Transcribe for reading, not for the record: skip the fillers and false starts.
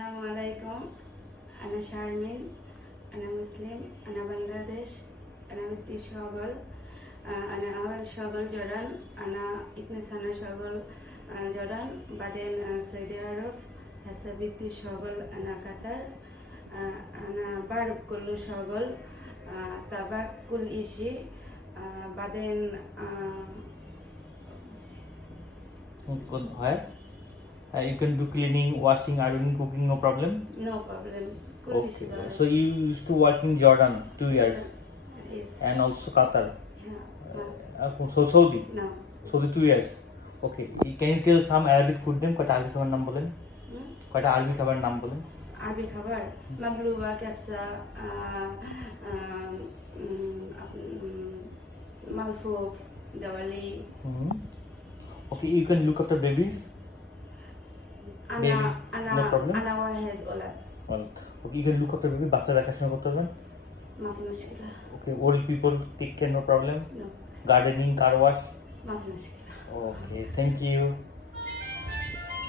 Assalamualaikum. Ana Sharmin. Ana Muslim. Ana Bangladesh. Ana binti Shogol. Ana awal Shogol Jordan. Ana itne sana Shogol Jordan. Baden Saudi Arab. Hasa binti Shogol Ana Qatar. Ana barb kullu Shogol. Tabak kul ishi. Baden you can do cleaning, washing, ironing, cooking, no problem. no problem. Kul Okay. ishi barb. So you used to work in Jordan 2 years Yes. and also Qatar. Yeah. So Saudi. No. Saudi 2 years. Okay. Can you tell some Arabic food name? কয়টা আরবি খাবার নাম বলেন? কয়টা আরবি খাবার নাম বলেন? আরবি খাবার মাগলুবা ক্যাপসা মালফুফ Diwali Okay, you can look after babies. Baby, no problem. আনা Wahed OLA Well, okay, you can look after baby. বাচ্চা দেখাশোনা করতে পারবেন. মাফি মুশকিলা Okay, old people take care, no problem. No Gardening, car wash. মাফি মুশকিলা Okay, thank you.